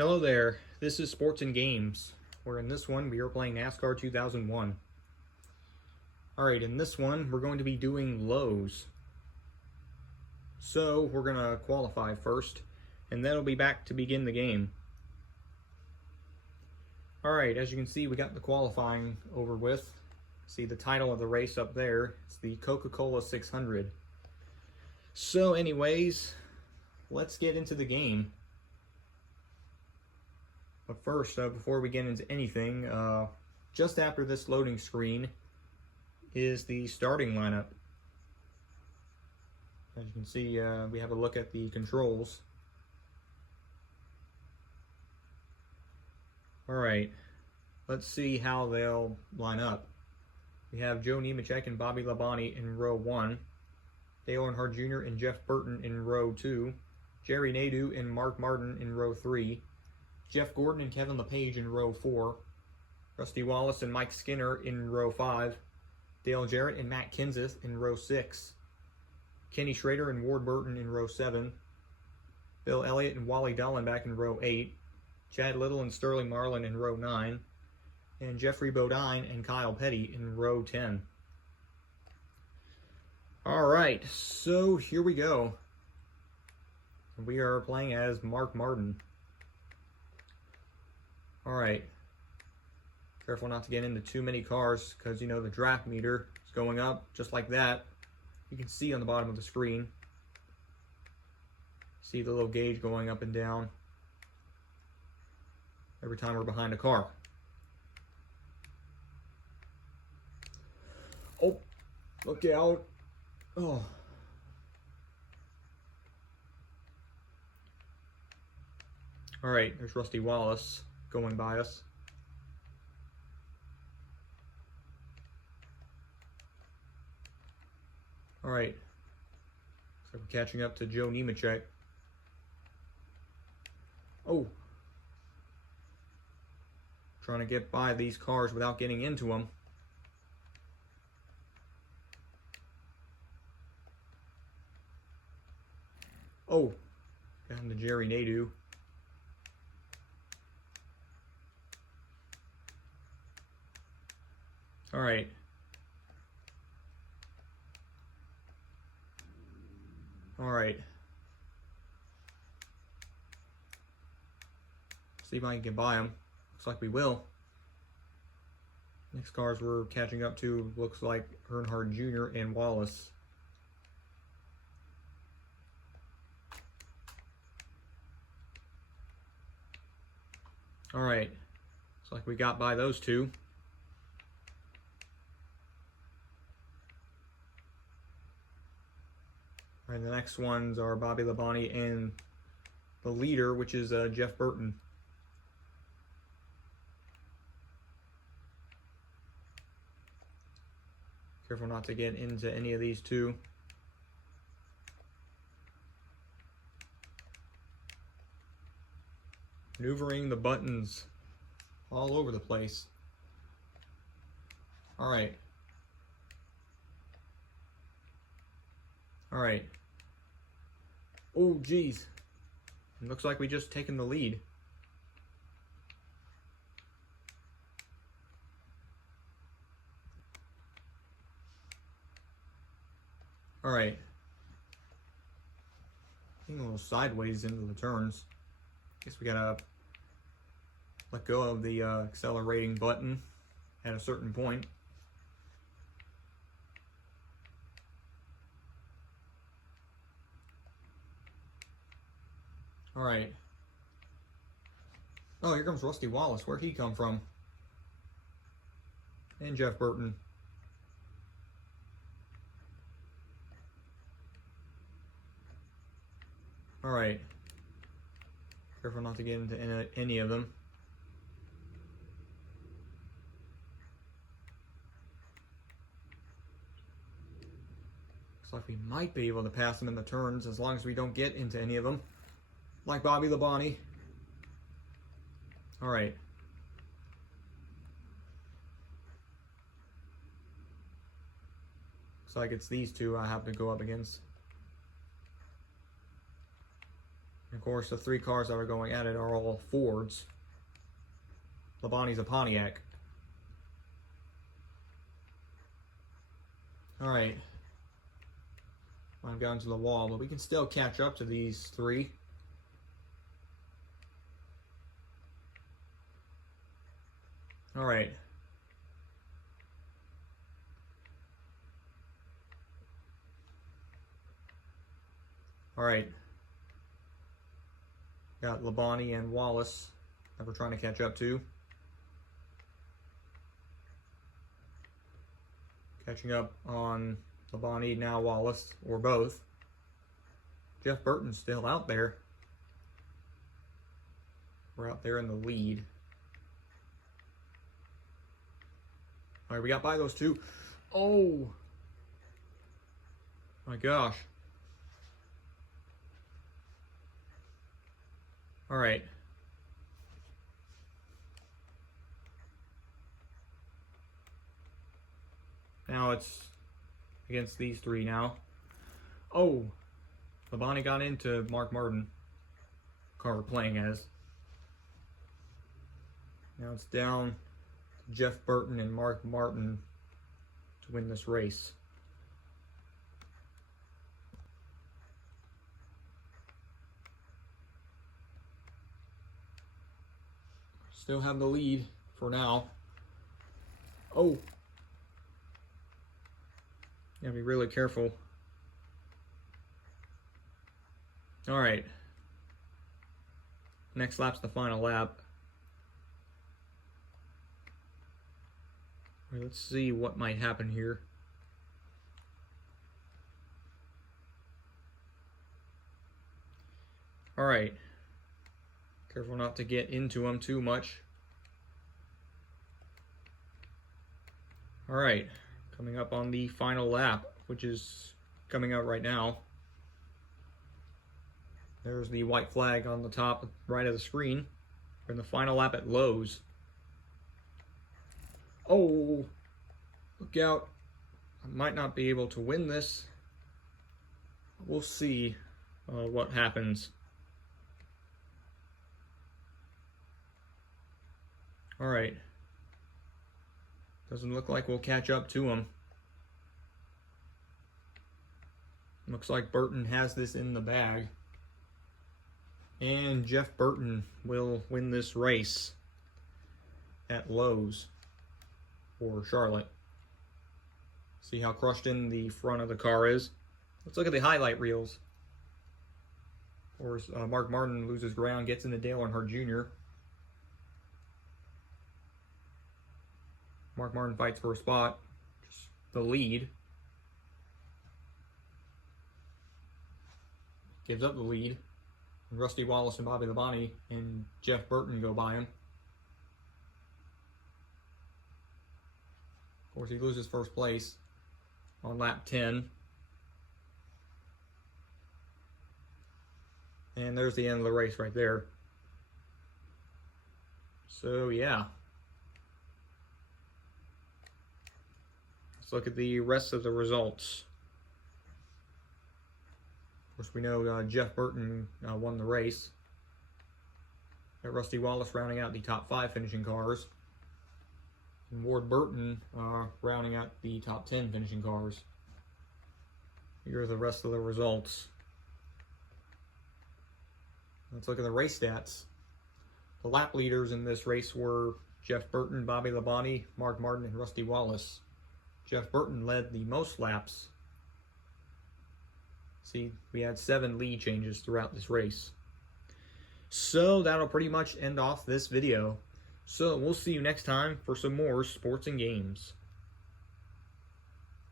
Hello there, this is Sports and Games, where in this one we are playing NASCAR 2001. Alright, in this one we're going to be doing Lowe's. So we're going to qualify first, and then we'll be back to begin the game. Alright, as you can see we got the qualifying over with. See the title of the race up there, it's the Coca-Cola 600. So anyways, let's get into the game. But first, before we get into anything, just after this loading screen is the starting lineup. As you can see, we have a look at the controls. Alright, let's see how they'll line up. We have Joe Nemechek and Bobby Labonte in row 1, Dale Earnhardt Jr. and Jeff Burton in row 2, Jerry Nadeau and Mark Martin in row 3, Jeff Gordon and Kevin LePage in row 4, Rusty Wallace and Mike Skinner in row 5, Dale Jarrett and Matt Kenseth in row 6, Kenny Schrader and Ward Burton in row 7, Bill Elliott and Wally Dallenbach in row 8, Chad Little and Sterling Marlin in row 9, and Jeffrey Bodine and Kyle Petty in row 10. Alright, so here we go. We are playing as Mark Martin. Alright, careful not to get into too many cars because, you know, the draft meter is going up just like that. You can see on the bottom of the screen. See the little gauge going up and down every time we're behind a car. Oh, look out. Oh. Alright, there's Rusty Wallace going by us. Alright, so we're catching up to Joe Nemechek. Oh, trying to get by these cars without getting into them. Oh, down to Jerry Nadeau. All right. All right. See if I can get by him. Looks like we will. Next cars we're catching up to looks like Earnhardt Jr. and Wallace. All right. Looks like we got by those two. All right, the next ones are Bobby Labonte and the leader, which is Jeff Burton. Careful not to get into any of these two. Maneuvering the buttons all over the place. All right. All right. Oh, geez. It looks like we just taken the lead. All right. Getting a little sideways into the turns. Guess we gotta let go of the accelerating button at a certain point. All right. Oh, here comes Rusty Wallace. Where'd he come from? And Jeff Burton. All right. Careful not to get into any of them. Looks like we might be able to pass them in the turns as long as we don't get into any of them. Like Bobby Labonte. All right. Looks like it's these two I have to go up against. And of course, the 3 cars that are going at it are all Fords. Labonte's a Pontiac. Alright. I've gotten to the wall, but we can still catch up to these 3. Alright. Alright. Got Labonte and Wallace that we're trying to catch up to. Catching up on Labonte, now Wallace, or both. Jeff Burton's still out there. We're out there in the lead. Alright, we got by those 2. Oh! My gosh. Alright. Now it's against these 3 now. Oh! Labonte got into Mark Martin. Car we're playing as. Now it's down to Jeff Burton and Mark Martin to win this race. Still have the lead for now. Oh! Gotta be really careful. Alright. Next lap's the final lap. Let's see what might happen here. Alright. Careful not to get into them too much. Alright. Coming up on the final lap, which is coming out right now. There's the white flag on the top right of the screen. We're in the final lap at Lowe's. Oh, look out. I might not be able to win this. We'll see what happens. Alright. Doesn't look like we'll catch up to him. Looks like Burton has this in the bag. And Jeff Burton will win this race at Lowe's for Charlotte. See how crushed in the front of the car is? Let's look at the highlight reels. Of course, Mark Martin loses ground, gets into Dale Earnhardt Jr. Mark Martin fights for a spot, just the lead. Gives up the lead. And Rusty Wallace and Bobby Labonte and Jeff Burton go by him. Of course, he loses first place on lap 10. And there's the end of the race right there. So, yeah. Let's look at the rest of the results. Of course, we know Jeff Burton won the race. Got Rusty Wallace rounding out the top 5 finishing cars. And Ward Burton rounding out the top 10 finishing cars. Here are the rest of the results. Let's look at the race stats. The lap leaders in this race were Jeff Burton, Bobby Labonte, Mark Martin, and Rusty Wallace. Jeff Burton led the most laps. See, we had 7 lead changes throughout this race. So that'll pretty much end off this video. So we'll see you next time for some more sports and games.